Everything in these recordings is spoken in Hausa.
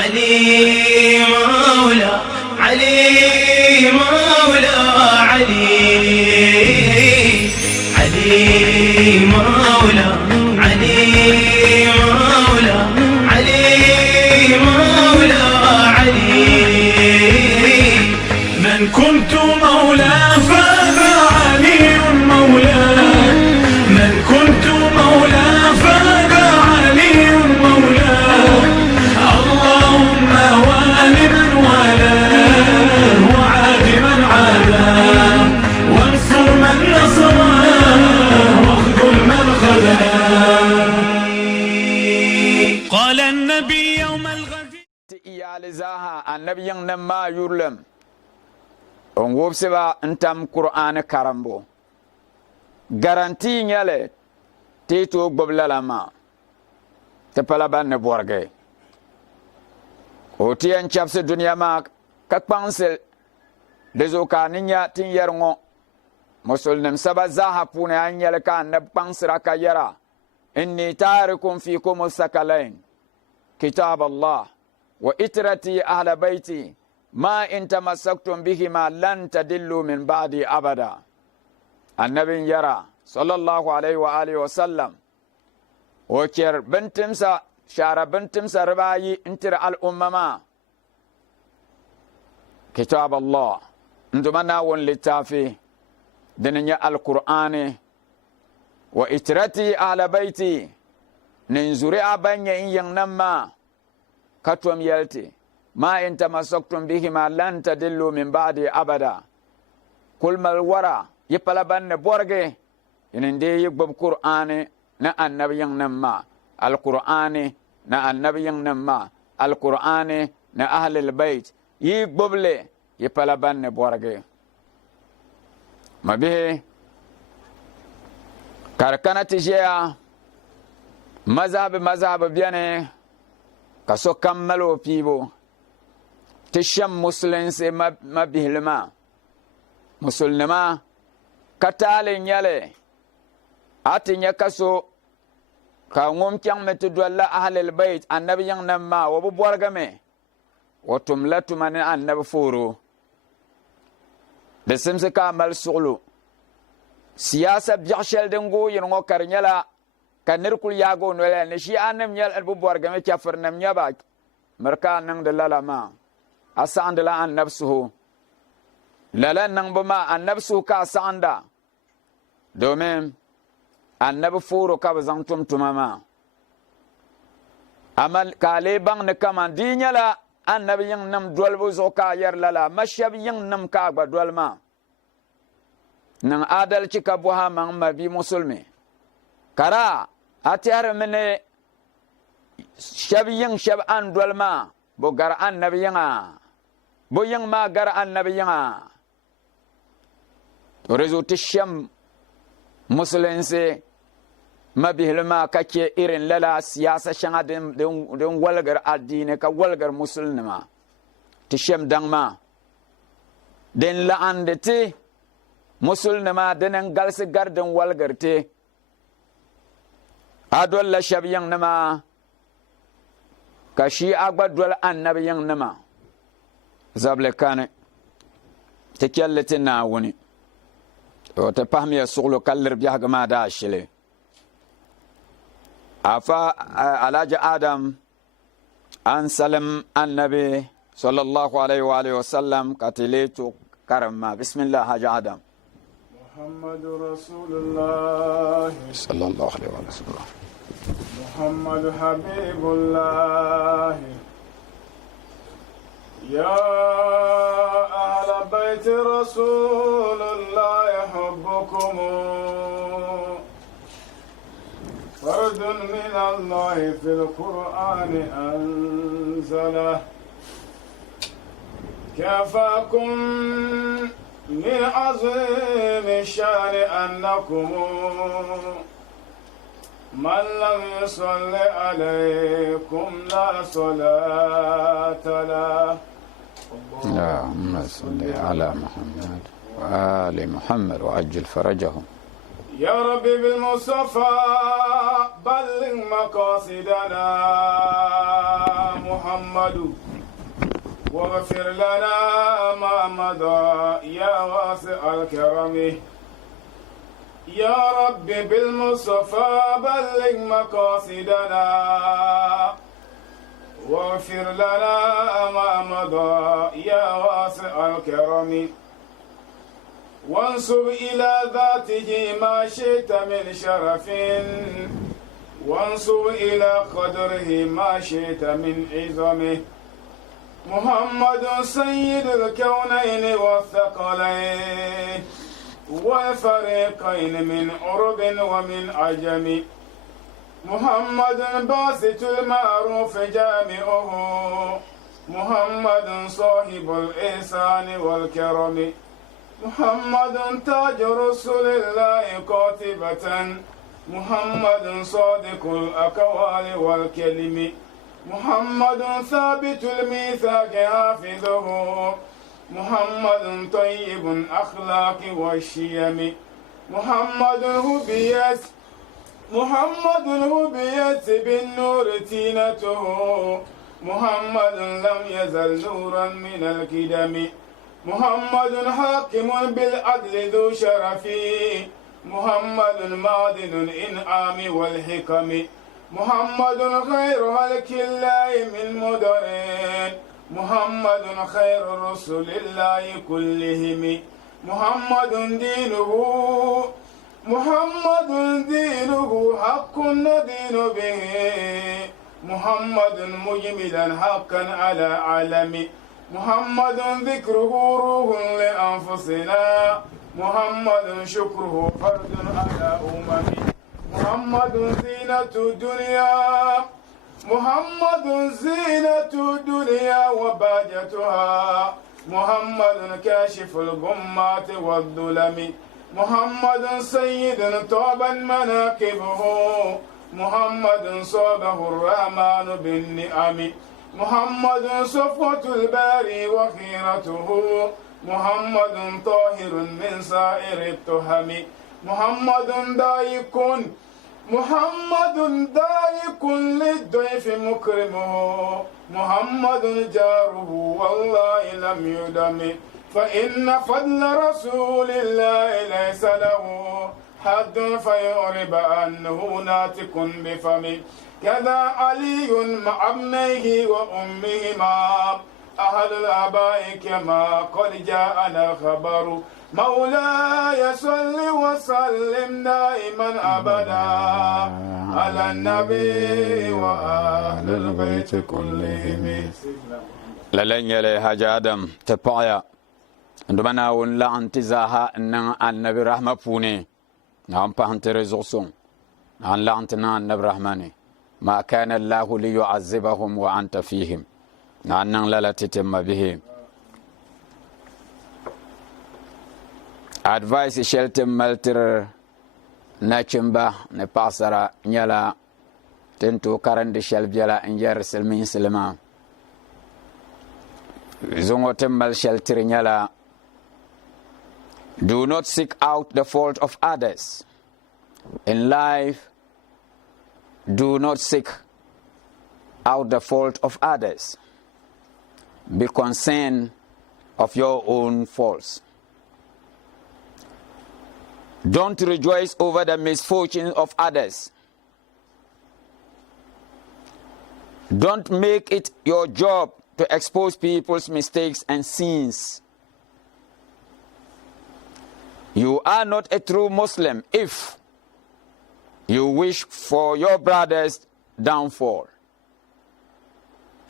علي مولى علي مولى علي مولى علي مولى علي مولى من كنت مولاه فعلي مولاه من كنت مولاه فعلي مولاه اللهم وال من والاه وعاد من عاداه وانصر من نصره واخذل من خذله. قال النبي يوم الغد iyalizaha annabiyin nan ma yurlem on wobseba ntam qur'an karambo garanti nyale tito gboblalama te palaban ne borge o tiyan chapse dunya ma ka kpansel dezo ka ninya tin yerngo musulnim saba zaha pune anyel ka nab kpansira ka yara inni tarikum fikum sakalain kitab allah wa itrati ahla baiti ma in tamassaktum bihima lan tadillu min ba'di abada. Annabin yara sallallahu alaihi wa alihi wa sallam o ker bintimsa shara bintimsa ribayi intir al ummama kitab Allah ndumana won littafi dinnya al qur'ani wa itrati ahla baiti nin zuri'a banya in yanamma katom yalti ma in tamassaktum bihima lan tadillu min ba'di abada. Kul mal wara yipalaban ne borge ininde yigbab qur'ani na annabiyin nan ma alqur'ani na annabiyin nan ma alqur'ani na ahlul bait yigboble yipalaban ne borge mabihe karkana tijiya mazhab biane kaso kammalo pibo tisham muslinse mabihlima musulnima katale nyale atinya kaso ka ngom kyang metu dwalla ahlul bait annabi yang namma wa bu borgame watum latuman annabi furu de simse ka mal suglu siyasa biashel dengo yingo karnyala kanirkul yago nola ne shi annam nyal bu borgame kafir nam nyaba marka nang de lalama asand la an nafsuhu lala nang bama an nafsu ka sanda domin annabi furu ka bazan tumtumama amal kale bang ne kama dinyala annabi yang nam dolbo zoka yar lala mashab yang nam ka gba dolma nang adal ci ka buha mang mabi musulmi kara atyar mene shab yang shab an dolma bo gar annabi yanga bo yang ma gar annabi yanga rezo tisham musulinse mabihlima kake irin lala siyasa shanga den walgar addini ka walgar musulma tisham dangma den la andete musulma den galse garden walgarte adol la shabiyan nama kashi agbadwal annabiyan nama zable kane te kyallete na woni o te pahmiya suglo kallir biyaga ma da shile afa alaji adam an salam annabi sallallahu alaihi wa alihi wasallam katiletu karama bismillah haji adam muhammadu rasulullah sallallahu alaihi wa sallam محمد حبيب الله يا أهل بيت رسول الله يحبكم فرد من الله في القرآن أنزله كفاكم من عظيم الشان أنكم من لم يصل عليكم لا صلاة له. اللهم صل على محمد وآل محمد وعجل فرجهم. يا ربي بالمصطفى بلغ مقاصدنا محمد واغفر لنا ما مضى يا واسع الكرم يا رب بالمصطفى بلغ مقاصدنا واغفر لنا ما مضى يا واسع الكرم وانصب إلى ذاته ما شئت من شرف وانصب إلى قدره ما شئت من عظمه محمد سيد الكونين والثقلين والفريقين من عرب ومن عجم محمد باسط المعروف جامعه محمد صاحب الإحسان والكرم محمد تاج رسل الله قاطبة محمد صادق الأقوال والكلم محمد ثابت الميثاق حافظه محمد طيب الأخلاق والشيم محمد هبيت بالنور تينته محمد لم يزل نورا من الكدم محمد حاكم بالعدل ذو شرف محمد معدن الإنعام والحكم محمد خير هلك الله من مدرين محمد خير الرسل الله كلهم محمد دينه حق ندين به محمد مجملا حقا على عالم محمد ذكره روح لأنفسنا محمد شكره فرد على محمد زينة الدنيا محمد زينة الدنيا وباجتها محمد كاشف الغمات والظلم محمد سيد طاب مناكبه محمد صابه الرحمن بالنعم محمد صفوة الباري وخيرته محمد طاهر من سائر التهم محمد دايق للضيف مكرمه محمد جاره والله لم يدم فإن فضل رسول الله ليس له حد فيعرب أنه ناطق بفمه كذا علي مع ابنيه وأمهما أهل الآباء كما قد جاءنا خبر مولاي صل وسلم دائما أبدا على النبي وأهل البيت كلهم للن يلي حاج آدم تبايا عندما لا انتزاها أن النبي رحمة فوني نعم فهمت رزقهم عن لعنتنا النبي رحماني ما كان الله ليعذبهم وأنت فيهم نعم لا تتم به advice shelter malter na chimba ne pasara nyala tento karande shelbiala nyer selmin selma zongo temmal shelter nyala do not seek out the fault of others in life. Do not seek out the fault of others. Be concerned of your own faults. Don't rejoice over the misfortune of others. Don't make it your job to expose people's mistakes and sins. You are not a true Muslim if you wish for your brother's downfall.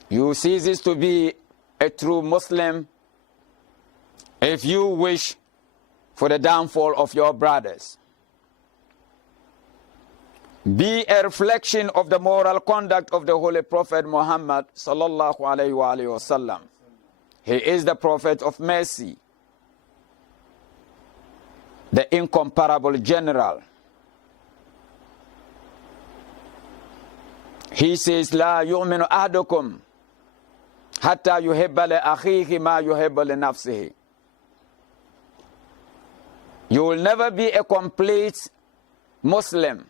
You cease to be a true Muslim if you wish for the downfall of your brothers. Be a reflection of the moral conduct of the Holy Prophet Muhammad sallallahu alaihi wasallam. He is the Prophet of mercy, the incomparable general. He says, لا يؤمن أحدكم حتى يحب لأخيه ما يحب لنفسه. You will never be a complete Muslim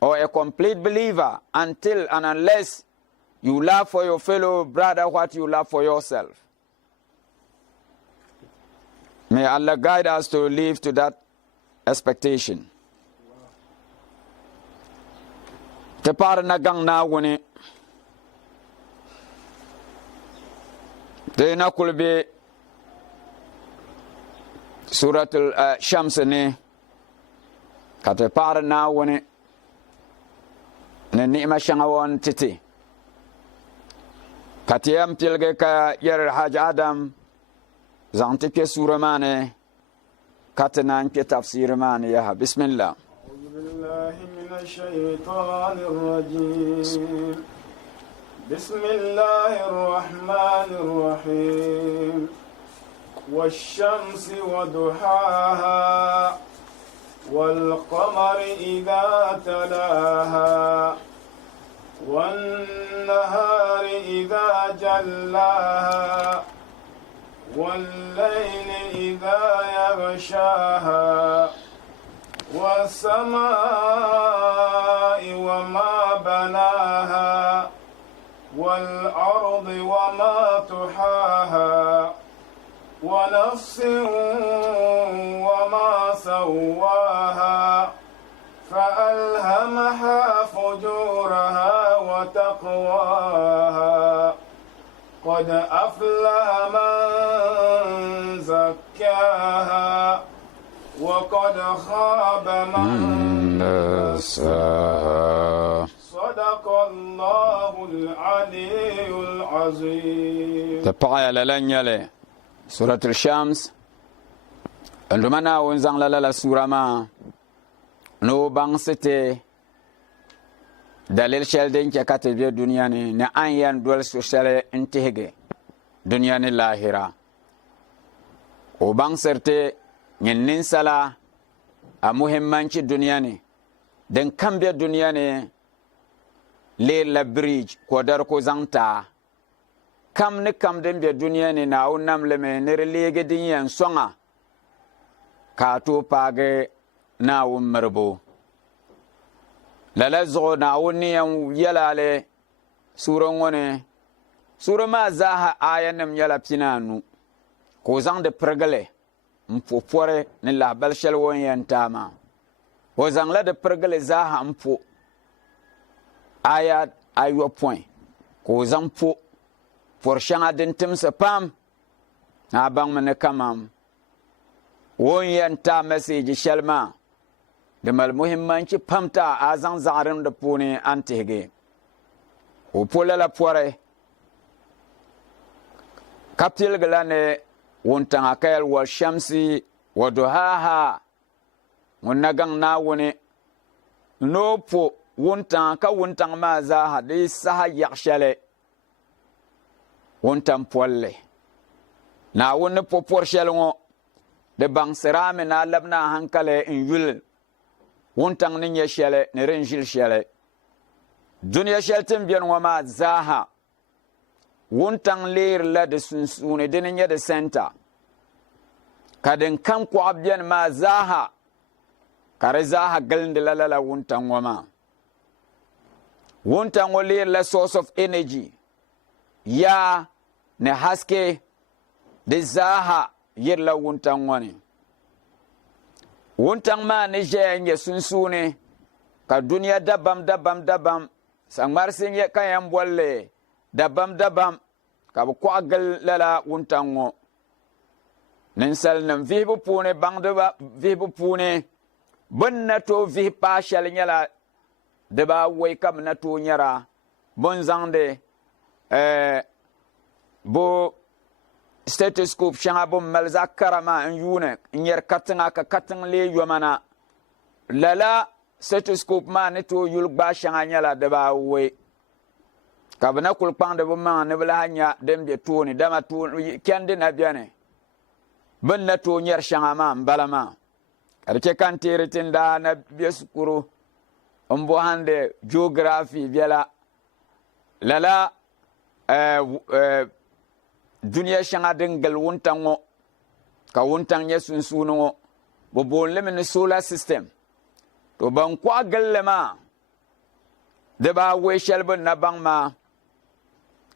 or a complete believer until and unless You love for your fellow brother what you love for yourself. May Allah guide us to live to that expectation. Te par na gang na woni. Te na kulbe Suratul Shams ne. Ka te par na woni. Ne ni'ma shanga won titi. Ka te am tilge ka yer Haj Adam. Zanti ke sura mane. Ka te nan ke tafsir mane ya. Bismillah. بالله من الشيطان الرجيم بسم الله الرحمن الرحيم والشمس وضحاها والقمر إذا تلاها والنهار إذا جلاها والليل إذا يغشاها والسماء وما بناها والأرض وما طحاها ونفس وما سواها فألهمها فجورها وتقواها قد أفلح من زكاها وقد خاب من دساها صدق الله العلي العظيم. تبقى لن يلي سورة الشمس عندما ونزang la sura ma no bang sete dalil shel den ke katbe duniya ne an yan dol so shele intihege duniya ne lahira o bang serte nyin sala a muhimmanci duniya ne den kambe duniya ne le la bridge ko dar ko zanta kam ne kam den be duniya ne na unam le me ne lege din yan songa ka to page na umrbo la zo na woni yan yalale suran woni sura ma zaha ayanam yala pinanu ko zang de pregale mpo pore ni la bal shel won yantama wo zang la de pregale zaha mpo aya ayo point ko zang po por shanga den timsa pam na bang mane kamam won yanta message shelma de mal muhimmanci pamta azan zarin da pone antege o pola la pore kaptil galane wontan akayal wal shamsi wa duhaha munagang na woni no po wontan ka wontan ma za hadi saha yakshale wontan polle na woni po porshel de bang serame na labna hankale in yul wontan ni nye shele ne renjil shele dunya sheltem bien wama zaha wontan leer la de sunsune de nye de center kaden kan ko abien ma zaha kare zaha galinde la wontan wama wontan leer la source of energy ya ne haske de zaha yer la wontan wani wontan ma ne jenye sunsune ka duniya dabam sangmar sinye kayam bolle dabam ka bu kwagal lala wontan ngo ninsal nam vibu pune bangdeba vibu pune bonna to vi pashal nyala deba way kam na to nyara bon zande bo stethoscope shanga bom malza karama en yune nyer katanga ka katang le yomana lala stethoscope ma ne to yul gba shanga nyala de ba we ka bana kul pande bom ma ne bla hanya dem de toni dama to kende na biane ban na to nyer shanga ma mbalama arke kan teretin da na bieskuru ombo hande geography biela lala dunia shanga dengal wontango ka wontang yesun suno bo bolle men solar system to ban kwa gallema de ba we shelbon na bangma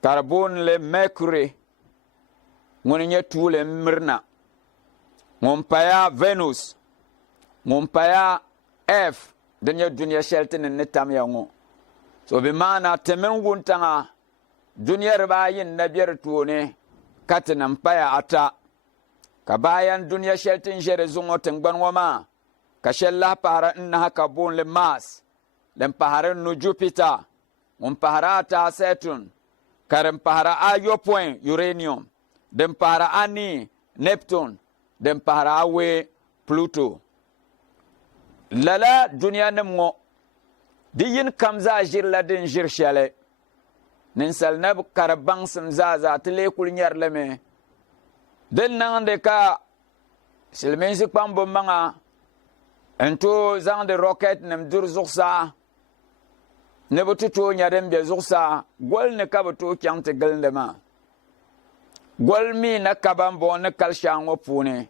Carbon le Mercury ŋun nyɛ tuuli mirina ŋun paya Venus ŋun paya Earth din nyɛ duniya shɛli ti ni tamya ŋɔ so bi maana ti mini wuntaŋa duniya dibaayi n-na be di tooni ka ti nim paya ata ka bayan duniya shɛli ti n ʒe di zuɣu tingbani ŋɔ maa ka shɛli lahi pahara n-nahi ka boonli Mars din pahari nu Jupiter ŋun pahara ata Saturn ka din pahara a yopoin Uranium din pahara a ni Neptune din pahara a we Pluto lala duniya nim ŋɔ di yin kam zaa ʒirila din ʒiri shɛli ninsal nabi ka di baŋsim zaa ti lee kuli nyɛrilimi din niŋdi ka silimiinsi kpambo maŋa n tooi zaŋdi rocket nim duri zuɣusaa ni bi ti tooi nyɛ din be zuɣusaa goli ni ka bi tooi chaŋ ti gilindi maa goli mi na ka ban boŋ ni kalshaa ŋɔ puuni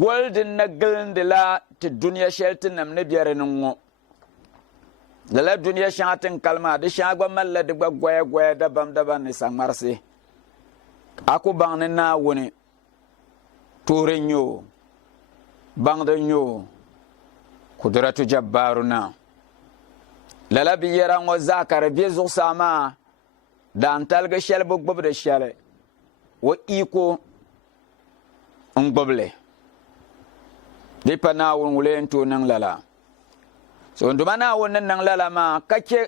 goli din na gilindi la ti duniya shɛli ti nim ni be di ni ŋɔ lala duniya shɛŋa tin kalima di shɛŋa gba malila di gba goya dabam ni saŋmarisi a ku baŋ ni Naawuni toori nyɔ baŋdi nyɔ kudratu jabbaaru na lala bi yɛra ŋɔ zaa ka di be zuɣusaa maa daantaligi shɛli bi gbubi di shɛli o iko n gbubili di pa Naawuni ŋuli n tooi niŋ lala so nduma Naawuni ni niŋ lala maa ka che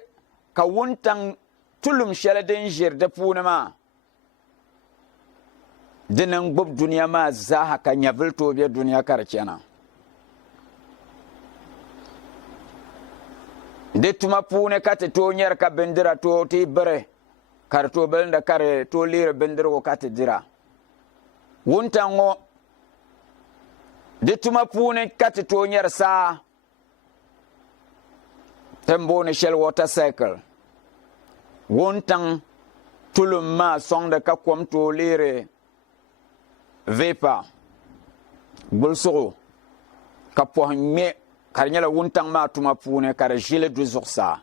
ka wuntaŋ tulum shɛli din ʒiri di puuni maa di niŋ gbubi duniya maa zaaha ka nyɛvili tooi be duniya ka di chɛna di tuma puuni ka ti tooi nyɛri ka bindira tooi ti biri ka di tooi bilinda ka di tooi leeri bindirigu ka ti dira wuntaŋ ŋɔ di tuma puuni ka ti tooi nyɛri saa tin booni shɛli water cycle wuntaŋ tulum maa sɔŋdi ka kom tooi leeri vapor gbulisugu ka pɔhi ŋme ka di nyɛla wuntaŋ maa tuma puuni ka di ʒili du zuɣusaa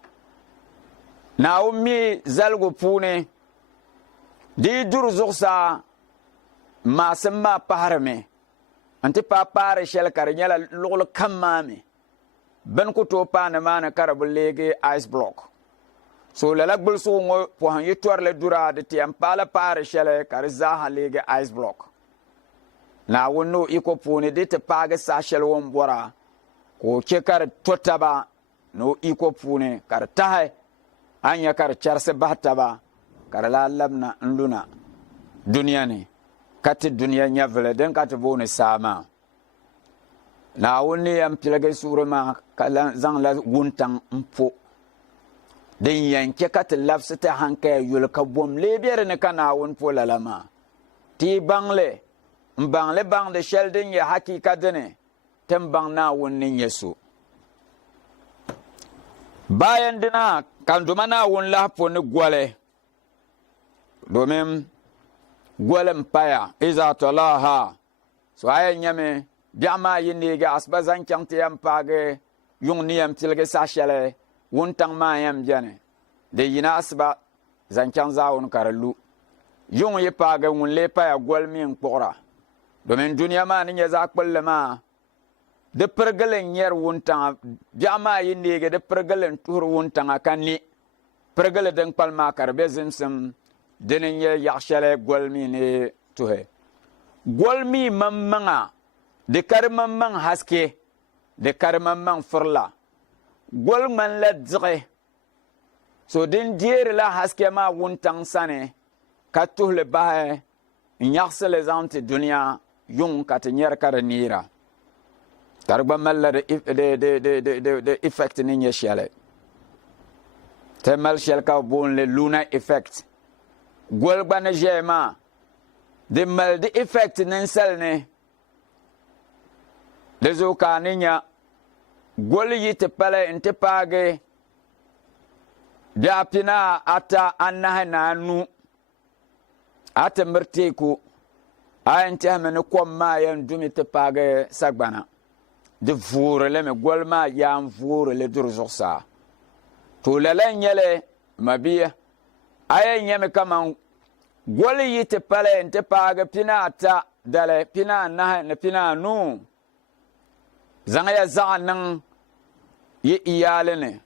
Naawuni mi zaligu puuni di duri zuɣusaa maasim maa pahirimi n ti paari shɛli ka di nyɛla luɣuli kam maa mi bin ku tooi paani maa ni ka di bi leegi ice block so lala gbulisugu ŋɔ pɔhim yi tɔrili dura di ti yɛn paala paari shɛli ka di zaaha leegi ice block Naawuni ni o iko puuni di ti paagi saha shɛli wɔn bɔra ka o che ka di to taba ni o iko puuni ka di tahi a nya ka di chɛrisi bahi taba ka di laa labina n luna duniya ni ka ti duniya nyɛvili din ka ti booni saa maa Naawuni ni yɛn piligi suuri maa ka zaŋla wuntaŋ n po din yɛn che ka ti labisi ti hankaya yuli ka bom lee be di ni ka Naawuni po lala maa ti baŋli n baŋli baŋdi shɛli din nyɛ hakika dini tin baŋ Naawuni ni nyɛ so bayan dina kan duma Naawuni lahi po ni goli domin goli n paya iza talaha so a yɛn nyɛmi biɛɣu maa yi neegi asiba zaŋ chaŋ ti yɛn paagi yuŋ ni yɛn piligi saha shɛli wuntaŋ maa yɛn biɛni di yina asiba zaŋ chaŋ zaawuni ka di lu yuŋ yi paagi ŋun lee paya goli mi n kpuɣira domin duniya maa ni nyɛ zaɣ kpulli maa di pirigili n nyɛri wuntaŋa biɛɣu maa yi neegi di pirigili n tuhiri wuntaŋa ka ni pirigili din kpali maa ka di be zimsim dini n nyɛ yaɣ shɛli goli mi ni tuhi goli mi maŋmaŋa di ka di maŋmaŋ haske di ka di maŋmaŋ firila goli ŋmanila diɣi so din deerila haske maa wuntaŋ sani ka tuhili bahi n nyaɣasili zaŋ ti duniya yuŋ ka ti nyɛri ka di neera ka di gba malila di effect ni nyɛ shɛli ti mali shɛli ka bi boonli lunar effect goli gba ni ʒɛya maa di mali di effect ninsali ni di zuɣu ka a ni nya goli yi ti pali n ti paagi biɛɣu pina ata anahi ni anu a ti miri teeku a yɛn tɛhimi ni kom maa yɛn dumi ti paagi sagbana di voorili mi goli maa yaan voorili duri zuɣusaa to lala n nyɛli mabiya aya nyame kaman goli yite pale nte paga pina ta dale pina na ne pina nu zanga ya zanan yi iyalene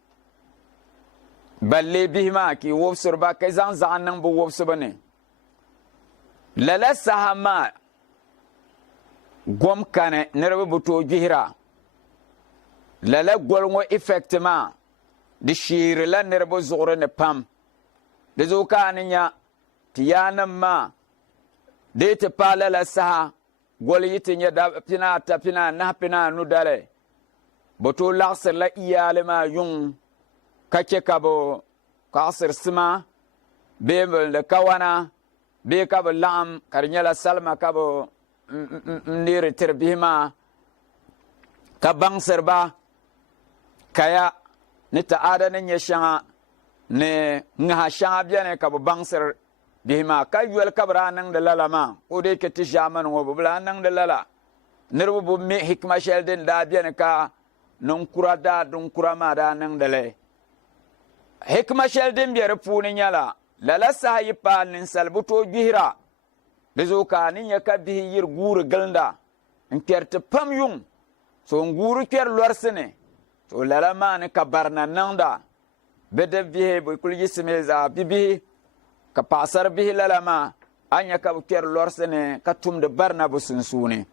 balle bihima ki wofsur ba kai zan zanan bu wofsu bane lala sahama gom kane nerbe buto jihira lala golngo effectivement de shire la nerbe zore ne pam de zo kaninya tiyanam ma de te pala la saha gol yitinya da pina ta pina na pina nu dale buto laksir la iyale ma yung kake kabo kasir sima bebel de kawana be kabo lam karnyala salma kabo niri tirbihima ka bangsir ba kaya ni ta'ada ni nye shanga ni ngaha shanga biyane kabo bangsir bihima ka yuel kabra nang de lalama o de ke ti jaman ngo bubla nang de lala nirbu bu mi hikma shel den da biyane ka non kura da dun kura ma da nang de le hikma shel den biyar puni nyala lala sahi pa nin salbuto gihira lezo ka ni nya ka bihi yir guru galnda en kerte pam yung so nguru ker lorsene to lala man ka barna nanda bede bihi bu kul yisme za bibi ka pasar bihi lala ma anya ka ker lorsene ka tum de barna bu sunsune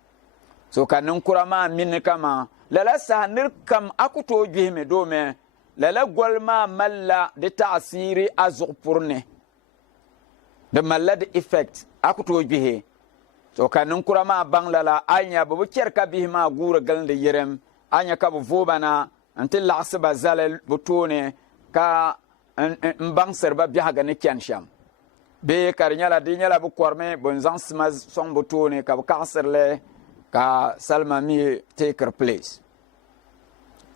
so ka nun kurama min kama lala sanir kam akuto gihme do me lala golma malla de ta'siri azqurne de malla de effect akuto bihe to kanun kurama banglala anya bu cerka bihi ma gura galde yerem anya ka bu vobana antil la'saba zalal butune ka mbang serba biha ga ne kyansham be karnyala dinyala bu korme bonzan sma son butune ka bu kasirle ka salma mi take her place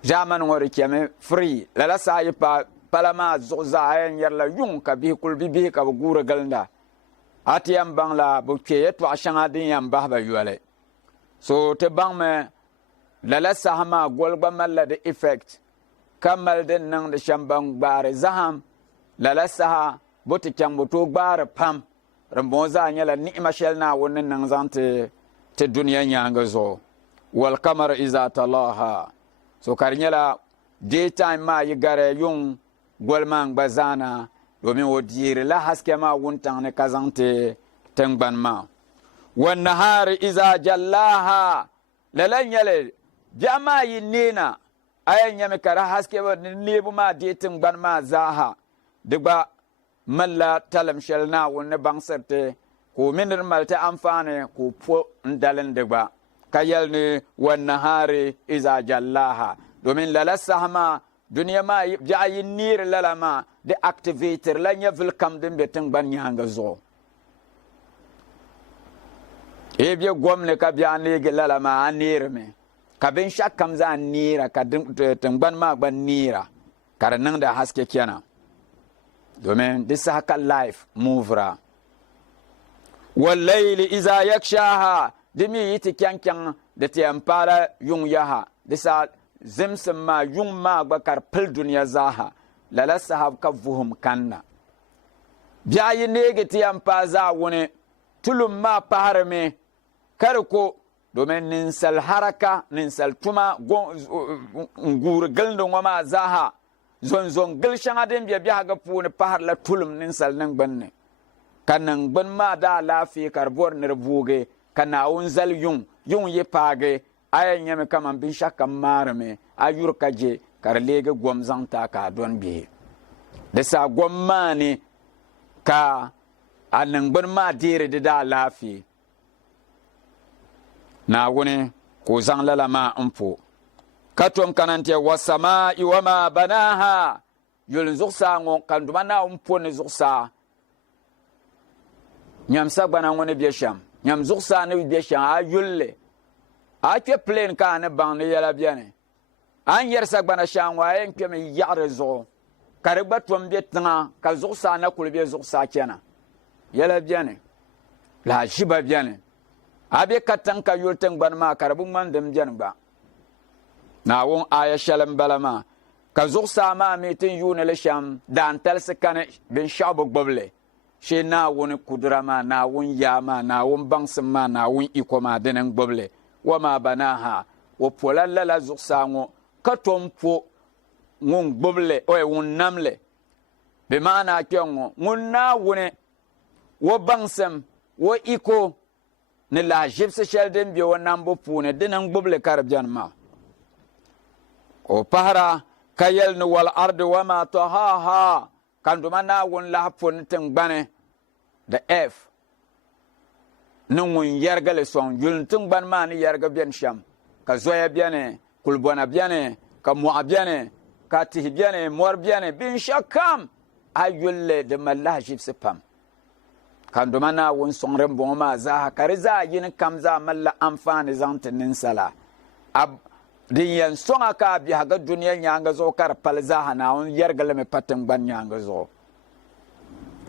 zaman ngori keme free lala sayi pa palama zoza ayen yerla yung ka bihi kul bihi ka bu gura galnda ati yam bang la bu ke to ashanga din yam bah ba yuale so te bang me lala sahama golba malla de effect kamal den nang de shambang bare zaham lala saha boti chambo to bare pam ramboza nyala ni'ma shelna wonnen nang zante te dunya nyanga zo wal qamar iza talaha so karnyala daytime ma yigare yung golmang bazana domin wodire la haske ma wuntan ne kazante tengban ma wan nahari iza jallaha lalan yale jama yinina ayan yame kara haske ba nebu ma de tengban ma zaha digba malla talam shelna wonne bangserte ko minir malte amfane ko po ndalen digba kayal ne wan nahari iza jallaha domin lala sahma duniya ma jayi nir lalama de activator la nya vilkam den beteng ban nyanga zo ebye gomne ka biya nege lalama anir me ka ben shakam za nira ka den ban ma ban nira kar nan da haske kenan domin this haka life movera wal layli iza yakshaha dimi yiti kyankyan da te ampara yung yaha disa zemsem ma yung ma gbakar pil duniya zaha lala sahab ka vuhum kanna biayi nege ti ampa za wone tulum ma paharme karko domin ninsal haraka ninsal tuma ngur galndo ngoma zaha zon gil shanga den biya ga puni pahar la tulum ninsal nan banne kanan ban ma da lafi karbor nirbuge kana unzal yung ye page ayan yame kaman bin shakka marame ayur kaje karlege gomzan ta ka don bi da sa gommani ka anan ban ma dire da lafi na woni ko zan lalama ampo katom kanante wasama iwama banaha yul zuksa ngon kanduma na ampo ne zuksa nyamsa gbana ngone biesham nyam zuksa ne biesham ayulle a ke plane ka ne bang ne yala biane an yer sagbana shangwa en ke me yare zo kare batom betna ka zuksa na kulbe zuksa kena yala biane la jiba biane abe katan ka yulten gban ma karbun man dem biane ba na won aya shalam balama ka zuɣusaa maa mi tin yuuni li shɛm daan talisi kani binshaɣu bi gbibili shee Naawuni kudura maa Naawuni yaa maa Naawuni baŋsim maa Naawuni iko maa dini n gbibili wa maa banaaha o pola lala zuɣusaa ŋɔ ka tom po ŋun gbibili ŋun namli bi maana kpɛŋŋɔ ŋun Naawuni wo baŋsim wo iko ni lahaʒibisi shɛli din be o nambu puuni dini n gbibili ka di bɛni maa o pahara ka yɛli ni wal ardi wa maa tahaha kan duma Naawuni lahi puni tingbani the earth ni ŋun yɛrigili sɔŋ yulin tingbani maa ni yɛrigi bɛni shɛm ka zoya bɛni kulibɔna bɛni ka mɔɣu bɛni ka tihi bɛni mɔri bɛni binshɛɣu kam a yulli di mali lahaʒibisi pam kan duma Naawuni sɔŋdi n bɔŋɔ maa zaaha ka di zaa yini kam zaa malila anfaani zaŋ ti ninsala din yɛn sɔŋa ka a biɛhigi duniya nyaanga zuɣu ka di pali zaaha Naawuni yɛrigilimi pa tingbani nyaanga zuɣu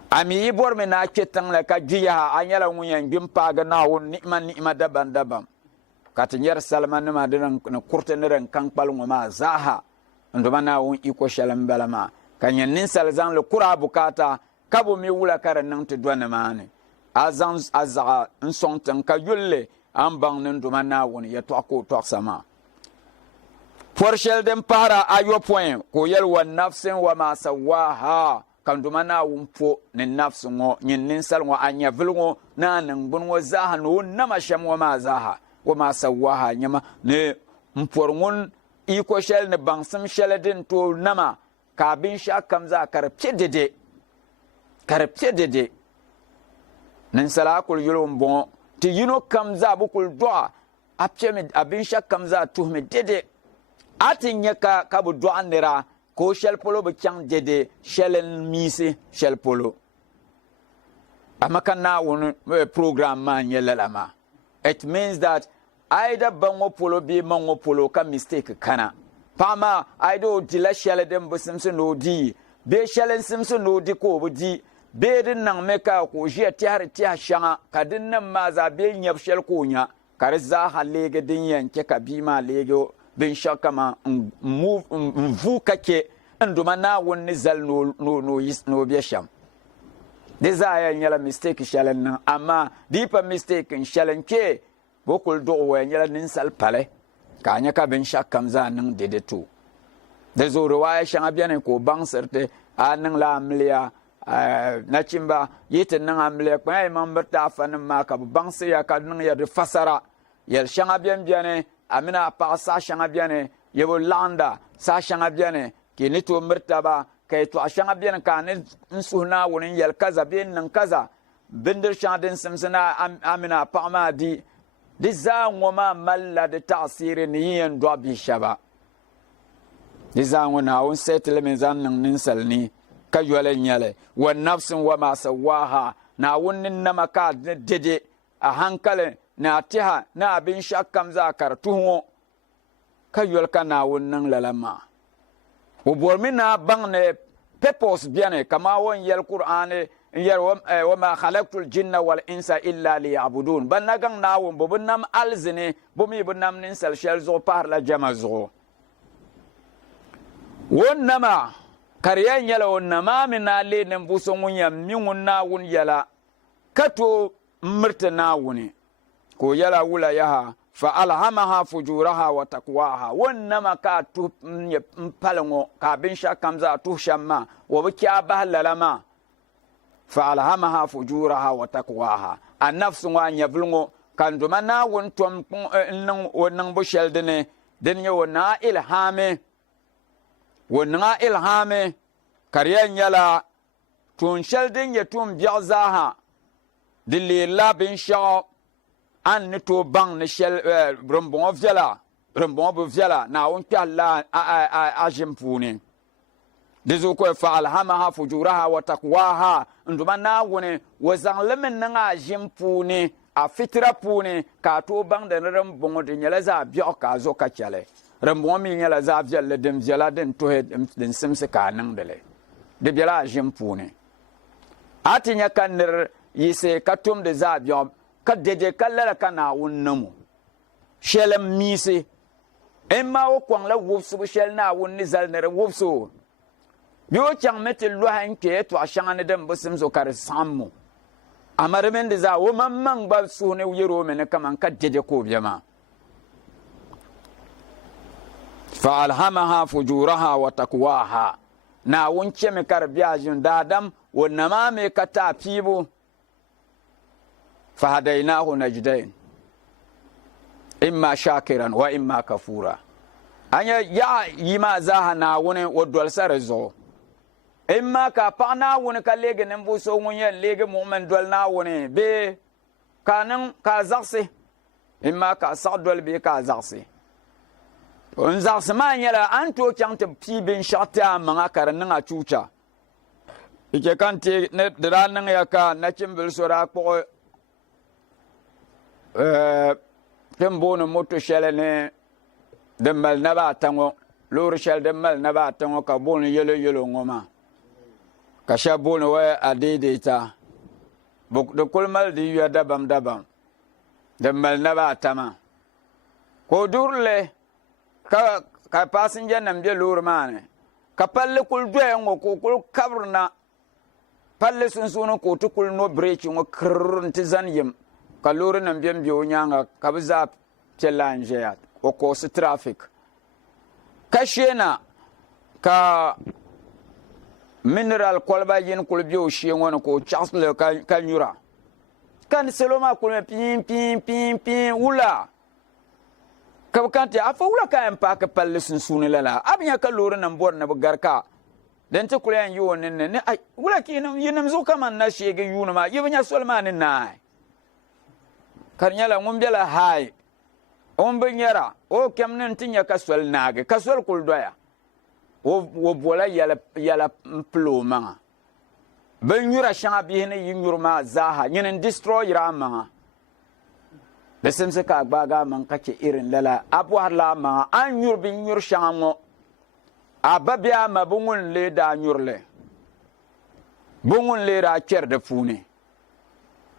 a mi yi bɔrimi na a kpe tiŋli ka gbi yaha a nyɛla ŋun yɛn gbi n paagi Naawuni ni'ima dabam dabam ka ti nyɛri salima nima ni kuriti ni din kan kpali ŋɔ maa zaaha n duma Naawuni iko shɛli n bala maa ka nyɛ ninsali zaŋli kura bukaata ka bu mi wula ka di niŋ ti do nimaani a zaŋ a zaɣa n sɔŋ tiŋ ka yulli an baŋ ni duma Naawuni yɛltɔɣa ka o tɔɣisa maa pɔri shɛli din pahara ayɔpɔin ka o yɛli wa nafsin wa maa sawaaha kan duma Naawuni po ni nafsi ŋɔ nyin ninsali ŋɔ a nyɛvili ŋɔ ni a ningbuni ŋɔ zaaha ni o nama shɛm ŋɔ maa zaaha wa maa sawaaha nyɛma ni n pɔri ŋun iko shɛli ni baŋsim shɛli din tooi nama ka binshɛɣu kam zaa ka di piɛ dede ninsala a kuli yuli n bɔŋɔ ti yino kam zaa bi kuli dɔɣa a piɛmi a binshɛɣu kam zaa tuhimi dede a ti nyɛ ka bi dɔɣa nira ka o shɛli polo bi chaŋ dede shɛli n miisi shɛli polo amma ka Naawuni program maa nyɛ lala maa it means that aida ba ŋɔ polo bee ma ŋɔ polo ka mistake kana paɣa maa aida o dila shɛli din bi simsi ni o di bee shɛli n simsi ni o di ka o bi di bee din niŋmi ka o ʒiya tɛhiri tɛha shɛŋa ka din niŋ maa zaa bee nyɛbi shɛli ka o nya ka di zaaha leegi din yɛn chɛ ka bia maa leegi binshɛɣu kama n vuu ka chɛ n duma Naawuni ni zali ni o bɛ shɛm di zaa yɛn nyɛla mistake shɛli n niŋ amma diipa mistake n shɛli n kpɛ bo kuli duɣu wa nyɛla ninsali pali ka a nyɛ ka binshɛɣu kam zaa niŋ dede to di zuɣu riwaaya shɛŋa bɛni ka o baŋsiriti a niŋla amiliya nachimba yi ti niŋ amiliya kpɛŋa yi maŋ bir taafanim maa ka bi baŋsiya ka niŋ ya di fasara yɛli shɛŋa bɛni amina a paɣa saha shɛŋa bɛni yi bi laɣinda saha shɛŋa bɛni ka yi ni tooi miri taba ka yɛltɔɣa shɛŋa bɛni ka a ni suhi Naawuni n yɛli kaza bee n niŋ kaza bindiri shɛŋa din simsi na amina a paɣa maa di zaa ŋɔ maa malila di taɣasiri ni yi yɛn dɔɣi bihi shɛba di zaa ŋɔ Naawuni sɛtilimi zaŋ niŋ ninsali ni ka yɔli nyɛli wa nafsin wa maa sawaaha Naawuni ni nama ka a dede a hankali ni a tiha ni a binshɛɣu kam zaa ka di tuhi ŋɔ ka yɔli ka Naawuni niŋ lala maa o bɔrimi na baŋ ni purpose bɛni kama o n yɛli Kur'ani n yɛli wa ma khalaqtul jinna wal insa illa liya'budun ban na gaŋ Naawuni bo bi nam alizini bo mi bi nam ninsali shɛli zuɣu pahirila jɛma zuɣu o nama ka di yɛn nyɛla o nama mi na lee ninvuɣu so ŋun yɛn mi ŋun Naawuni yɛla ka tooi miriti Naawuni ka o yɛla wula yaha fa alhamaha fujuraha wa taqwaha won nama ka tu n pali ŋɔ ka binshɛɣu kam zaa tuhi shɛm maa o bi kyaa bahi lala maa fa alhamaha fujuraha wa taqwaha a nafsi ŋɔ a nyɛvili ŋɔ kan duma Naawuni tom o niŋbu shɛli dini din nyɛ o niŋa ilhami ka di yɛn nyɛla tuun shɛli din nyɛ tuun biɛɣu zaaha di leerila binshɛɣu an ni tooi baŋ ni shɛli rimbɔŋɔ bi viɛla Naawuni kpɛhila a ʒim puuni di zuɣu ko fa alhamaha fujuraha wa taqwaha n duma Naawuni o zaŋlimi niŋ a ʒim puuni a fitira puuni ka a tooi baŋdi ni rimbɔŋɔ di nyɛla zaɣ biɛɣu ka a zo ka chɛli rimbɔŋɔ mi nyɛla zaɣ viɛlli din viɛla din tuhi din simsi ka a niŋdili di biɛla a ʒim puuni a ti nyɛ ka nir yisi ka tumdi zaɣ biɛɣu ka dede ka lala ka Naawuni namo shɛli n miisi emma o kwang la wubsu shel na wun ni zal ne wubsu yo chang mete lo han ke to ashanga ne dem busim zo kar sammu amare men de za wo mamman ba su ne yero men kaman ka dede ko biyama fa alhamaha fujuraha wa taqwaha na wun cheme kar biajun dadam wonama me kata pibo fa hadainahu najdain imma shakiran wa imma kafura anya ya yima zaha na wune wodwal sarezo imma ka pana wune ka lege nembu so munye lege mu'min dwal na wune be kanan ka zakse imma ka sadwal be ka zakse on zakse ma nyala anto kyante pibin shata manga karan a chucha ike kante ne diranan ya ka na kimbil sora ko tembono moto shele ne demal naba tango lor shel demal naba tango ka bon yelo ngoma ka shabono wa adedeta bok de kulmal di ya dabam demal naba tama ko durle ka passenger nam je lor mane ka palle kul doyengo ko kul kabrna palle sunsuno ko to kul no breach ngo krrnti zan yim ka lori nam biyan biyo nyanga ka biza challenge ya o ko si traffic kashena ka mineral kolba yin kul biyo shi wona ko chancellor ka nyura kan seloma kul pin wula ka kanti afa wula ka empa ka palle sunsuni lala abnya ka lori nam bor na bugarka den te kul yan yo ne ay wula ki yinam zo kaman na shege yunuma yibnya solman nai karnyala ngumbela hay ombenyara o kemnen tinya kaswal nage kaswal kul doya wo bola yala ploma ben yura shanga bihne yurma zaha nyinen destroy rama besemse ka gbaga man kace irin lala abu harla ma an yur bin yur shanga mo ababia mabungun le da nyurle bungun le ra ker de fune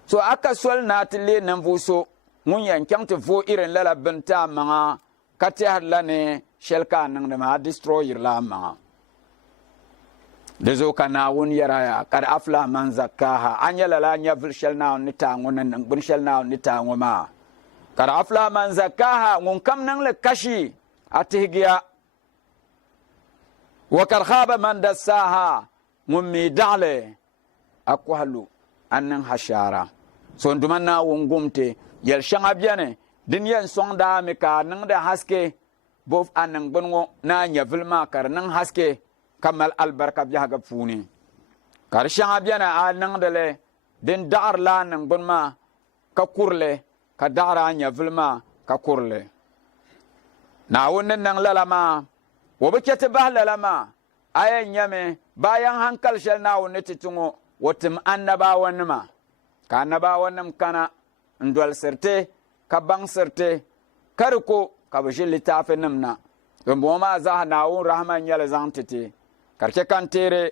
so aka sol na tile nan vuso mun yankan te vo irin lala benta manga kate hadla ne shelka nan da ma destroyer la manga dezo kana won yaraya kad afla man zakaha anyala la nya vil shel na ni tango nan bun shel na ni tango ma kad afla man zakaha mun kam nan le kashi atihgiya wa kad khaba man dasaha mun mi dale akwalu annan hashara son duman na wungumte yel shanga biane din yen sonda me ka nan da haske bof annan bongo na nya vilma kar nan haske kamal albarka biya ga funi kar shanga biane a nan da le din dar la nan bonma ka kurle ka dara nya vilma ka kurle na wannan nan lalama wo bikete bah lalama ayan yame bayan hankal shel na wonni titungo wotim annabawan ma ka annabawan nam kana ndwal serte ka bang serte karko ka bashi litafin namna don boma za na won rahman yala zantete karke kan tere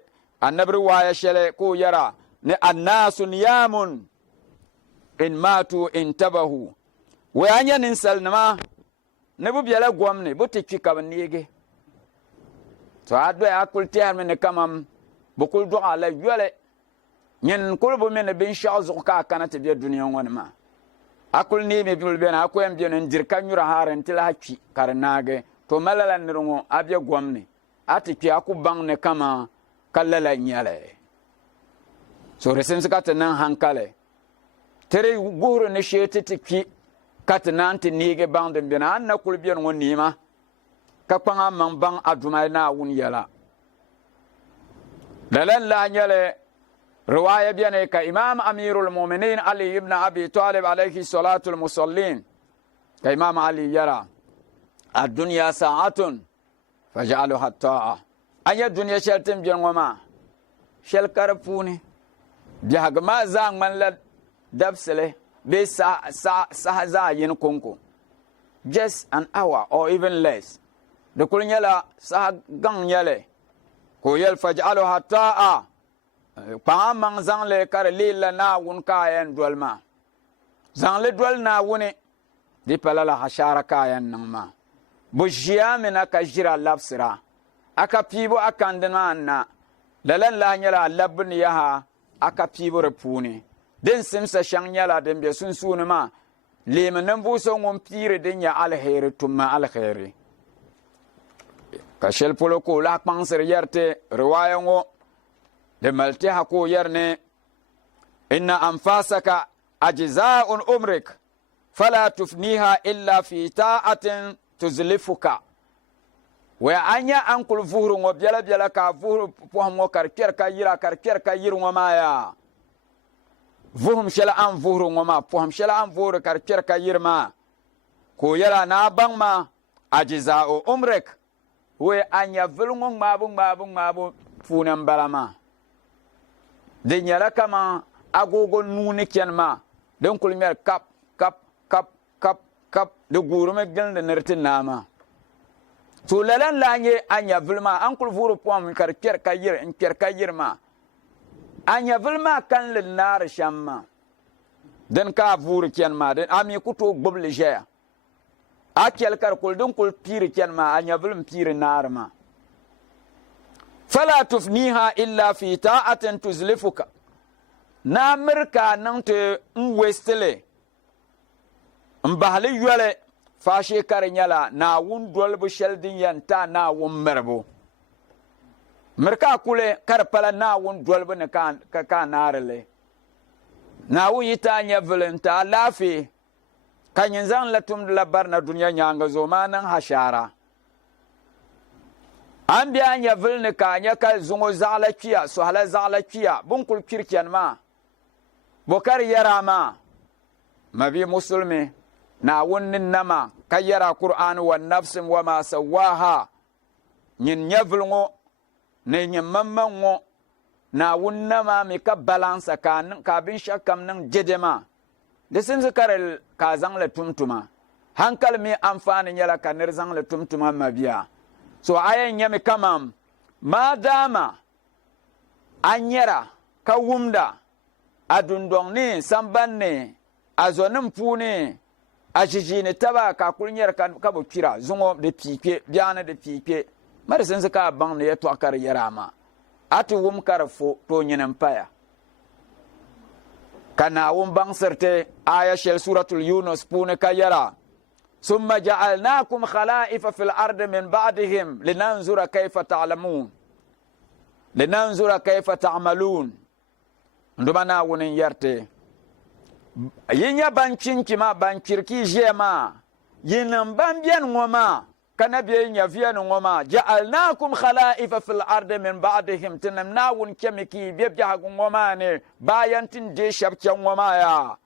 annabri waya shele ko yara ne annasu niyamun in matu intabahu wa anya nin salnama ne bu biala gwamne bu tikki ka nige to addo akul ter men kamam bukul do ala yole nyen kulbu men bin shazu ka kanata bi duniya wonma akul ni me bil ben akoyam bi en dirka nyura haran tila hakki karnage to malala nirungo abya gwamne atiki aku bang ne kama kallala nyale so resen sakata nan hankale tere guru ne shete tiki katnanti nige bang den ben an nakul bi en wonima ka panga man bang aduma na wun yala dalan la nyale رواية بيانيك إمام أمير المؤمنين علي بن أبي طالب عليه الصلاة المصلين كإمام علي يرى الدنيا ساعة فجعلها الطاعة أي الدنيا شلتم جنوما شل كرفوني بيهاق ما زان من لد دبسله بي سا ينكونكو just an hour or even less دكول يلا سا غن يلا كو يل فجعلها الطاعة pa mang zang le kar lila na wun kayan dolma zang le dol na wuni di palala hashara kayan nang ma bujiyamina ka jira labsira aka piibo akandina na lalan la nyala labni yaha aka piibo repuni den simsa shang nyala den be sunsuni ma lema nan buso ngom pire den ya alheri tumma alkhairi ka shel polo ko la kpangsir yarte riwaya ngo de malte hako yarne inna anfasaka ajza'un umrik fala tufniha illa fi ta'atin tuzlifuka wa anya ankul vuhru ngo biala biala ka vuhru poham ngo karker ka yir ngo maya vuhum shela an vuhru ngo ma poham shela an vuhru karker ka yir ma ko yala na bangma ajza'u umrik we anya vulngo mabu funan balama de nyala kama agogo nuni kenma den kulmer kap de gurume gelde nertin nama to lalan lanye anya vulma an kul furu pom karker kayir in kayir ma anya vulma kan lil nar shamma den ka furu kenma den ami kuto gboble jeya akel kar kul den kul pir kenma anya vulm pir nar ma fala tufniha illa fi ta'atin tuzlifuka na mirka nan te westele mbahli yole fa shekar nyala na wun dolbu sheldin yanta na wun merbo mirka kule karpala na wun dolbu ne ka narele na wu yita nya volenta lafi kanyin zan latum labar na dunya nyanga zo manan hashara an biya nya volne ka nya ka zungo zala kiya so hala zala kiya bun kul kirkiyan ma bokar yara ma mabi musulmi na wunnin nama kayyara qur'an wa nafsin wa ma sawaha nyin nyavlungo ne nyammango na wunnama mi ka balance ka bin shakam nan jedema de sin zakar ka zang la tumtuma hankal mi amfani nyala ka ner zang la tumtuma mabiya so ayan nyami kamam madama anyara ka wumda adundong ni sambanne azonim puni ajijine taba ka kulnyer kan ka bo kira zungo de pipe biana de pipe mare sense ka bang ne to akar yarama ati wum karfo to nyenem paya kana wum bang serte aya shel suratul yunus pune ka yara summa ja'alnakum khala'ifa fil ardi min ba'dihim linanzura kayfa ta'lamun linanzura kayfa ta'malun ndumana wonin yarte yinya bancinki ma bankirki jema yinan bambien ngoma kana biye nya vian ngoma ja'alnakum khala'ifa fil ardi min ba'dihim tinamna won kemiki bebja ngoma ne bayan tin de shabcha ngoma ya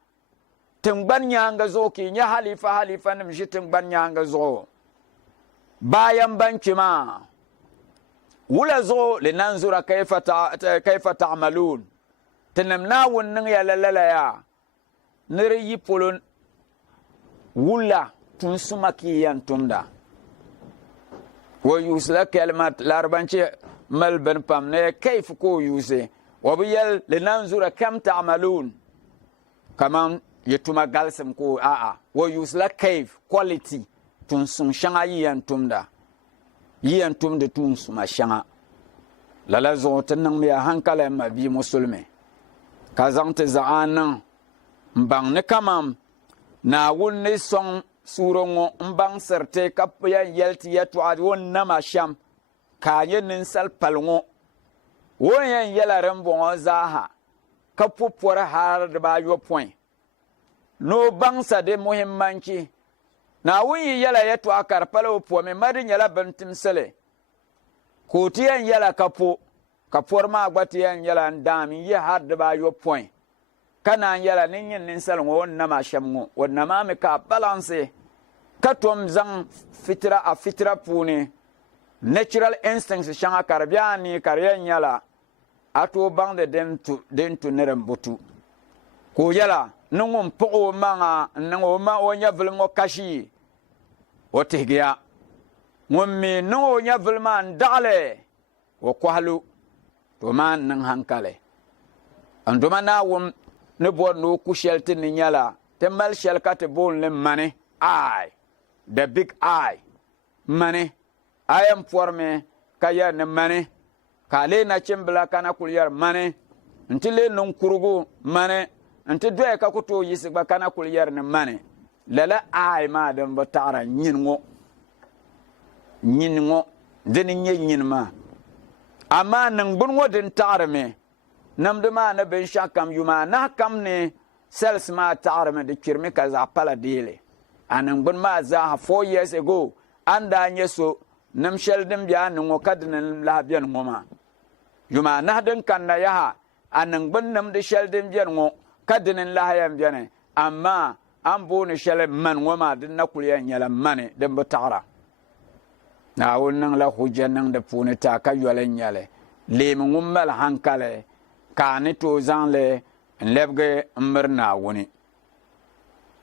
tingban nyanga zo ki nya halifa nim jitin ban nyanga zo bayan banki ma wula zo linanzura kayfa ta'malun tinamna won ning ya lalala ya nere yi polon wula tun suma ki yan tumda wo yusla kalimat larbanci malban pam ne kayf ko yuse wa biyal linanzura kam ta'malun kaman yetuma galsam ko wo yusla kayf quality tun sum shanga yan tumda tun suma shanga lala zo tan nan me hankala ma bi musulmi kazante zaanan mbang ne kamam na wun ne song surongo mbang serte kapya yelti yetu ad won nama sham ka yen sal palngo won yen yela rembo zaha kapu por har de ba yo point no bang sa de muhimmanci na wun yela yetu akar palo po me mari yela bantim sele ko tiyan yela kapu kapor ma gbati yen yela ndami ye har de ba yo point kana yala nin sal won nama shamgo won nama me ka balance ka tom zang fitra puni natural instincts shanga karbiani karyan yala ato bangde den to nerem botu ko yala nungum po manga ngo ma onya vlngo kashi otigia ngommi no nya vlman dale wo kwahlu to man nang hankale anduma na wum ne bor no ku shelti ni nyala te mal shel ka te bol le mane ai the big eye mane ayam forme ka yar ne mane ka le na chimbla kana kul yar mane ntile nun kurugu mane nti doye ka kuto yisi ba kana kul yar ne mane lala ay ma dan ba tara nyingo deni nye nyinma amma nan bun wodin tara me namde ma na ben shakam yuma na kam ne sels ma tara me de kirme ka za pala dele anan bun ma za 4 years ago anda nyeso nam shel dim biya ngo kadin la biyan ngoma yuma na den kan na ya anan bun nam de shel dim biyan ngo kadin la ya biyane amma an boni shele man ngoma din na kuliya nyala mane dem ba tara na wannan la hujja nan da puni ta ka yolen nyale le mun mal hankale ka ni to zanle lebge mrna woni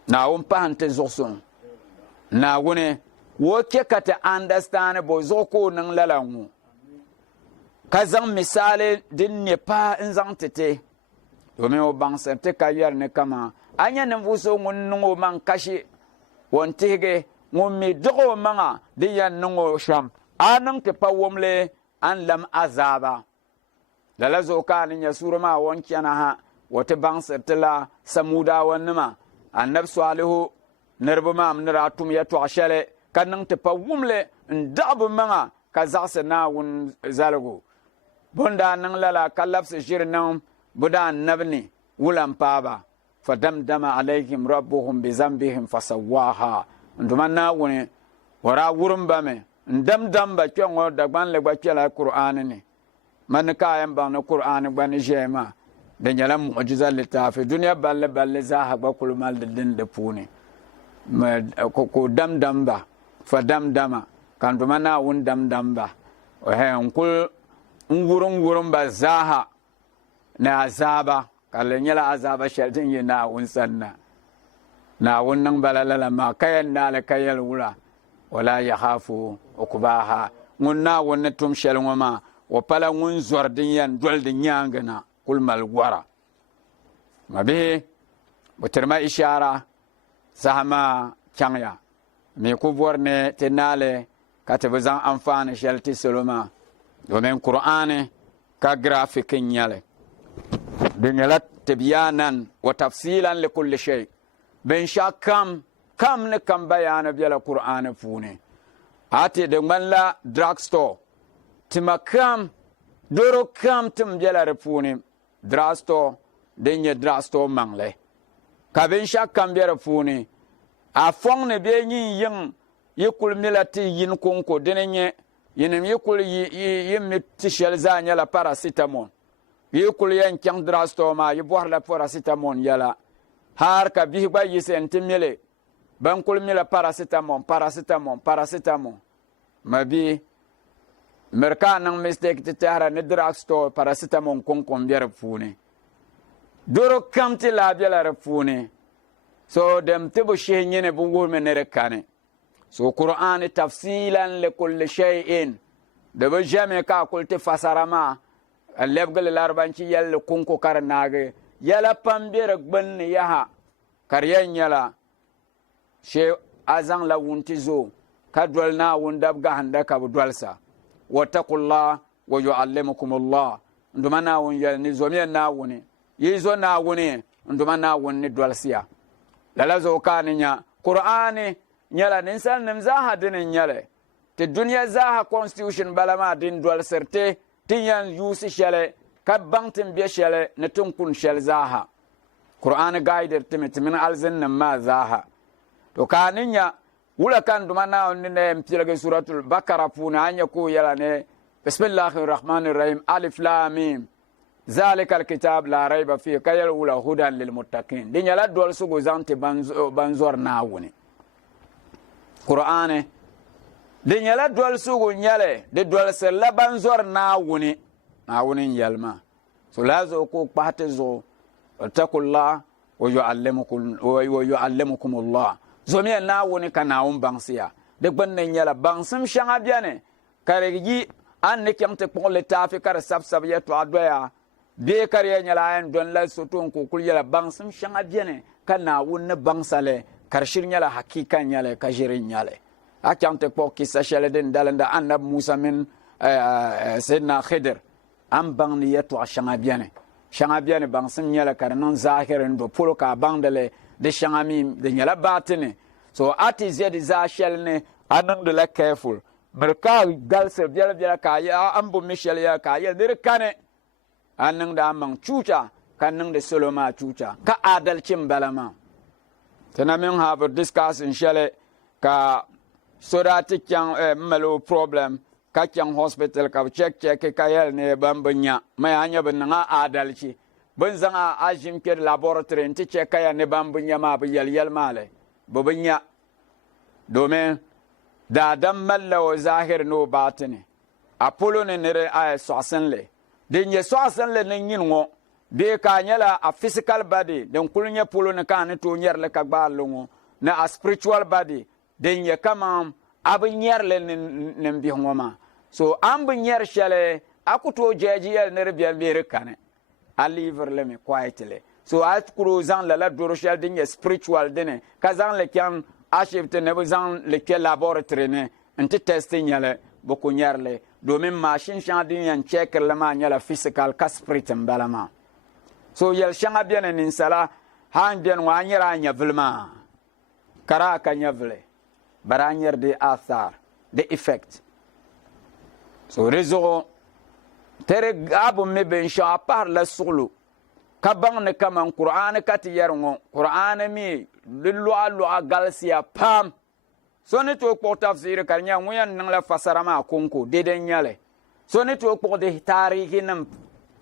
na won pa hante zoson na woni wo ke kata understand bo zoko nan lalangu ka zan misale din ne pa in zan tete domin o ban sante ka yar ne kama anya nan vuso ngun ngo man kashi won tege ngom mi dogo manga de yan ngo sham anang te pa womle an lam azaba lala zo ka ni ya surma won kiana ha wote bang setla samuda wonnama annab salihu nerbu mam nira tum ya to ashale kanang te pa womle ndab manga ka zakse na won zalgo bonda nang lala kalafse jirnam budan nabni wulam paba fadamdama alaihim rabbuhum bi zambihim fasawaha ndumanna woni wara wurumba me ndam ba kyengo dagban le gba kyela qur'an ni man ka yan ba na qur'an gba ni jema de nyala mu'jiza litafi dunya balle za ha gba kul mal de din de puni ma ko dam ba fa dama kan dumanna won dam ba o he kul ngurum ba zaha na azaba kala nyala azaba sheltin yina won sanna na wannan balala ma kayan nala kayal wula wala yakhafu ukbaha munna wannan tum shelwa ma wa pala ngun zordin yan dolde nyangana kulmal gwara mabe buterma ishara sahama kyanya me ku borne tenale katabazan amfana shelti soloma domin qur'ani ka grafikin yale dinyalat tibyanan wa tafsilan li kulli shay ben shakam kam ne kam bayana biala qur'ana fune ate de manla drugstore timakam doro kam tim biala refune drugstore denye drugstore mangle ka ben shakam biala fune a fong ne be yin yekul milati yin konko denenye yinem yekul yim tishel zanya la paracetamol yekul yan kyang drugstore ma yibor la paracetamol yala har ka bihi gba yisen timele bankul mila paracetamol mabi merka nang mistake ti tahara ne drugstore paracetamol kon biar fune doro kamti la biala fune so dem tibu shenyene bu ngul menere kane so qur'an tafsilan li kulli shay'in de ba jame ka kulti fasarama lebgal larbanci yalla kunko karnage yala pambere gban yaha karyan yala she azan la wuntizo kadwal na wundab ga handa ka budwalsa wattaqullah wa yuallimukumullah nduma na won yal ni zomiya na woni yizo na woni nduma na woni dwalsiya lala zo kaninya qur'ani nyala ninsan nimza hadin nyale te dunya zaha constitution balama din dwalserte tinyan yusi shele ka bangtin be shele ne tunkun shel zaha qur'an guider min alzanna ma zaha to kaninya wula kan dumana on ne mpilage suratul bakara puna anya ko yala ne bismillahir rahmanir rahim alif lam mim zalika alkitab la rayba fi kayal wula hudan lil muttaqin dinya la dol sugo zante banzor na woni qur'ane dinya la dol sugo nyale de dol se la banzor na woni yalma so lazo ko pate zo wattaqullah wa yuallimukum Allah zomiya na woni kana on bansiya de gbanne nyala bansum shanga biane karegi an ne kyamte ko le tafi kar sab ya to adoya be kare nyala en don la soton ko kul yala bansum shanga biane kana won ne bansale kar shir nyala hakika nyala ka jirin nyale akante pok kisa sheleden dalanda annab Musa min sayyidina Khidir am bang ni yeto shanga biane bang sim nyala karnan zahirin do polo ka bangdele de shanga mi de nyala batine so ati zedi za shelne anang de la careful merka galse biala ka ya ambu michel ya ka ya dir kane anang da mang chucha kanang de soloma chucha ka adal chim balama tana min have discuss in shele ka sodati kyang malo problem ka kyang hospital ka check ka yel ne bambanya mai anya binna adalci bin zanga ajim ke laboratory nti check ka ya ne bambanya ma bi yel male bobanya domin da dan malla wa zahir no batini apollo ne ne ay soasenle dinye soasenle ne nyinwo be ka nyala a physical body den kulnya polo ne kan to nyerle ka gbalungo na a spiritual body den ye kama abin nyerle ne bi ngoma so am bin nyer shele akuto jejiyel ne bian be kane a livre le me quietly so a kuro zan la doro shel den ye spiritual dene ka zan le kan achifte ne zan le ke laboratory ne nti testing nyale boko nyerle domin machine shan din yan check le ma nyala physical ka spirit balama so yel shanga bien nin sala han bien wa nyira nya vilma kara ka nya vle baranyer de athar de effect so rezo tere gabu me ben sha par la sulu ka bang ne kaman qur'an ka ti yerngo qur'an mi lillu alu agalsia pam so ne to ko tafsir ka nya nguyan nang la fasara ma konko de den nyale so ne to ko de tarihi nam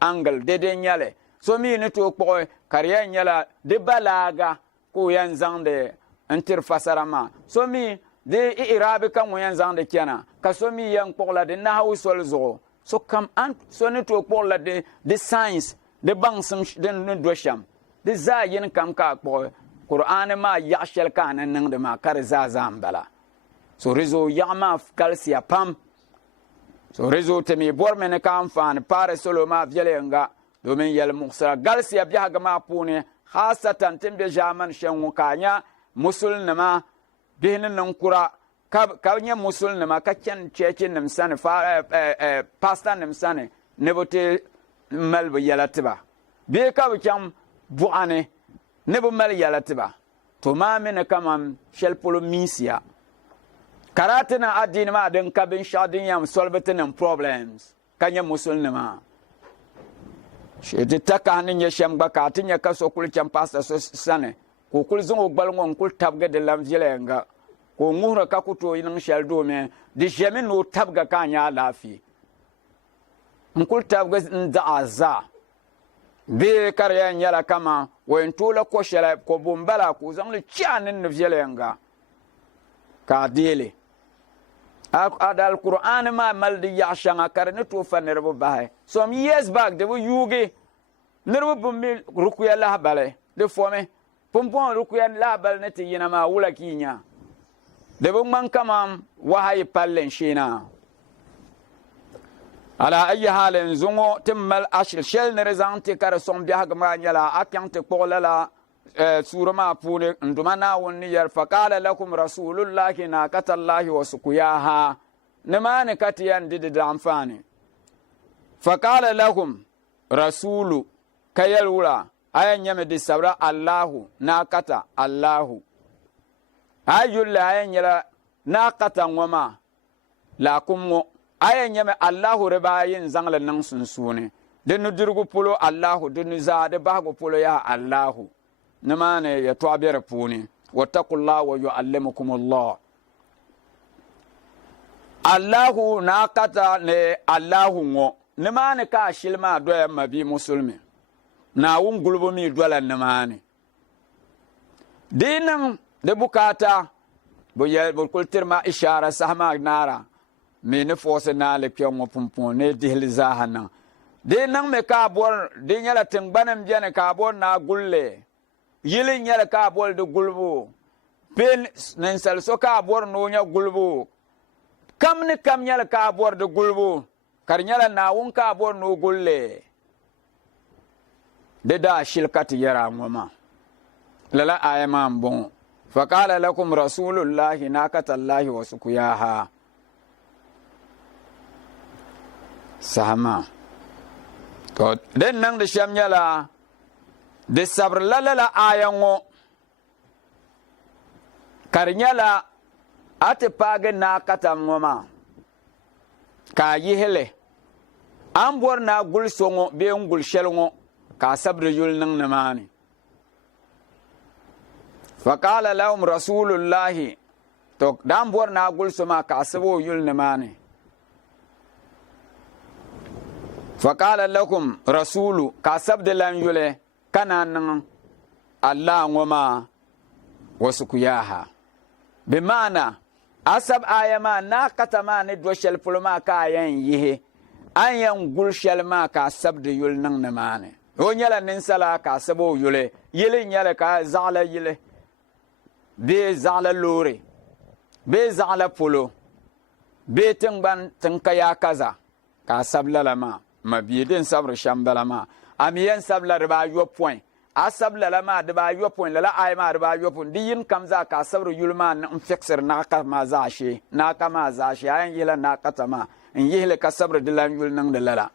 angle de den nyale so mi ne to ko kariya nyala de balaga ko yan zande antir fasarama so mi de irabi kan yan zande kena ka so mi yan ko la de nahwu sol zo so kam an so ne to ko la de science de bangsam de no dosham de za yin kam ka ko qur'an ma yashal kan nan de ma kar za zambala so rezo yama kalsia pam so rezo temi bormene kan fan pare solo ma vielenga domin yal muksara galsiya biya ga ma pune khasatan timbe jaman shan kanya musulma bihnin nan kura ka nya musulma ka can cece nim sane fa pastor nim sane ne bote malba yalatiba be ka bikam buane ne bo mal yalatiba to ma mena kamam shel polo misia karatena adin ma den kabin shadin yam solvetin problems kanya musulma shede takani nya shamba ka tinya ka sokul champasa so sane ko kul zongo gbalngon kul tabga de lamjelenga ko ngura ka kuto yin shaldo me de jemin no tabga ka nya lafi kul tabga nda azza be karya nyala kama wen tola ko shala ko bombala ko zangli chanin no jelenga ka dele adal qur'an ma maldi yashanga karne to fanerbo bahe some years back de yuge nerbo bummi rukuya la bale de fome pompon rukuya la bal ne tiyina ma wula kinya de bo man kama wahay pallen shina ala ayi halen zungo timmal ashil shel ne rezante kar som biha gama nyala akante kolala surama pune ndumana wonni yar faqala lakum rasulullahi naqatallahi wa suqiyaha namane katiyan didi amfani faqala lakum rasulu kayalula ayan yame di sabra allahu naqata allahu ayul ayan yala naqata ngoma lakum ayan yame allahu rebayin zangla nang sunsune denu dirgu pulo allahu denu zade bago pulo ya allahu namane ya tuabere puni wattaqullaha wa yuallimukumullah allahu naqata ne allahu ngo namane ka shilma do mabi musulmi na wun gulbo mi dola namane dinam de bukata bo ya bo kultirma ishara sahma nara me ne fose na le piongo pumpon ne dihliza hanan dinam me ka bor dinyala timbanam jene ka bor na gulle yili nyala ka bol de gulbu pen nen sal so ka bor no nya gulbu kam ni kam nyala ka bor de gulbu kar nyala na won ka bor no gulle de da shilkat yara ngoma lala ayama bon فقال لكم رسول الله ناقة الله وسقياها سهما den nang de sham nyala de sabr la ayango karnyala ate page na katam ngoma ka yihele ambor na gul songo be ngul shelngo ka sabr yul nang namani faqala lahum rasulullah to dambor na gul soma ka sabo yul namani faqala lakum rasulu ka sabde lan yule kanan Allah ngoma wasukuyaha bimana asab ayama na katama ne do shel pulma ka yan yihe ayan gul shel ma ka sabde yul nang ne mane o nyala nin sala ka sabo yule yele nyala ka zala yele be zala lore be zala pulo be tingban tinkaya kaza ka sabla lama mabiyedin sabr shambala ma amiyan sabla riba yo point asabla lama riba yo point la ayma riba yo point diyin kamza ka sabr yulma n fixer na ka ma zashi na ka ma zashi ayan yela na katama in yele ka sabr dilan yul nang de lala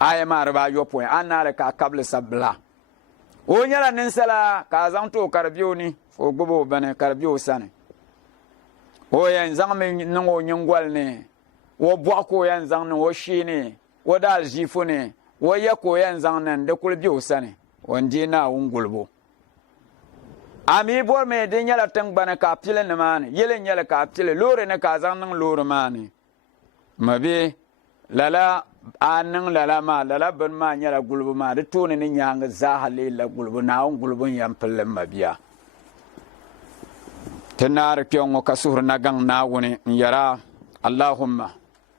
ayma riba yo point anare ka kable sabla o nyala nin sala ka zanto karbiyo ni fo gbobo bane karbiyo sane o yan zangme ngo nyingwal ne wo bwako yan zang no wo shini wo dal jifune wo ya ko yan zang nan de kul biyo sane wonje na wungulbo ami bor me de nyala tang bana ka pile ne mane yele nyala ka pile lore ne ka zang nang lore mane mabe lala anang lala ma lala ban ma nyala gulbo ma de tone ne nyanga zahale la gulbo na wungulbo yam pile mabiya tenar kyongo kasur na gang na woni yara allahumma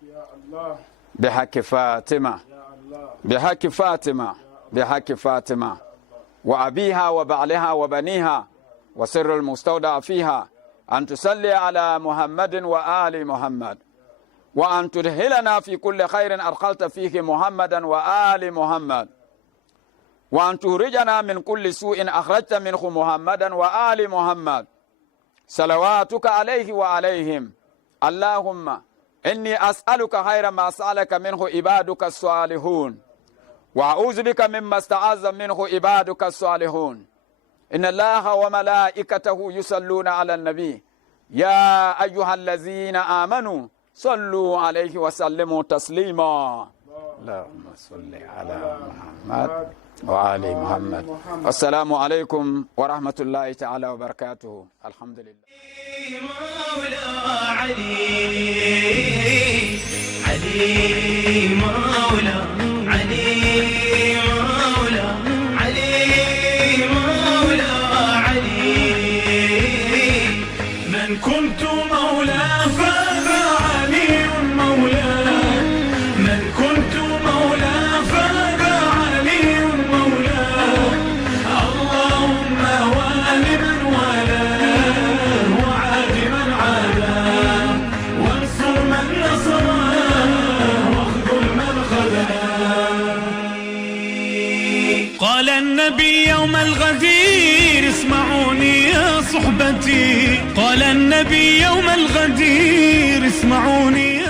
ya Allah بحق فاطمة بحق فاطمة بحق فاطمة وأبيها وبعلها وبنيها وسر المستودع فيها أن تصلي على محمد وآل محمد وأن تدخلنا في كل خير أدخلت فيه محمدا وآل محمد وأن تخرجنا من كل سوء أخرجت منه محمدا وآل محمد صلواتك عليه وعليهم اللهم إني أسألك خير ما سألك منه عبادك الصالحون وأعوذ بك مما استعاذ منه عبادك الصالحون إن الله وملائكته يصلون على النبي يا أيها الذين آمنوا صلوا عليه وسلموا تسليما اللهم صل على محمد وآل محمد السلام عليكم ورحمة الله تعالى وبركاته الحمد لله مولا علي علي مولا علي مولا علي مولا علي من كنت مولاه فذا علي مولاه من كنت مولاه فذا علي مولاه اللهم وال من والاه وعاد من عاداه وانصر من نصراه واخذل من خذلاه قال النبي يوم الغدير اسمعوني يا صحبتي قال النبي يوم الغدير اسمعوني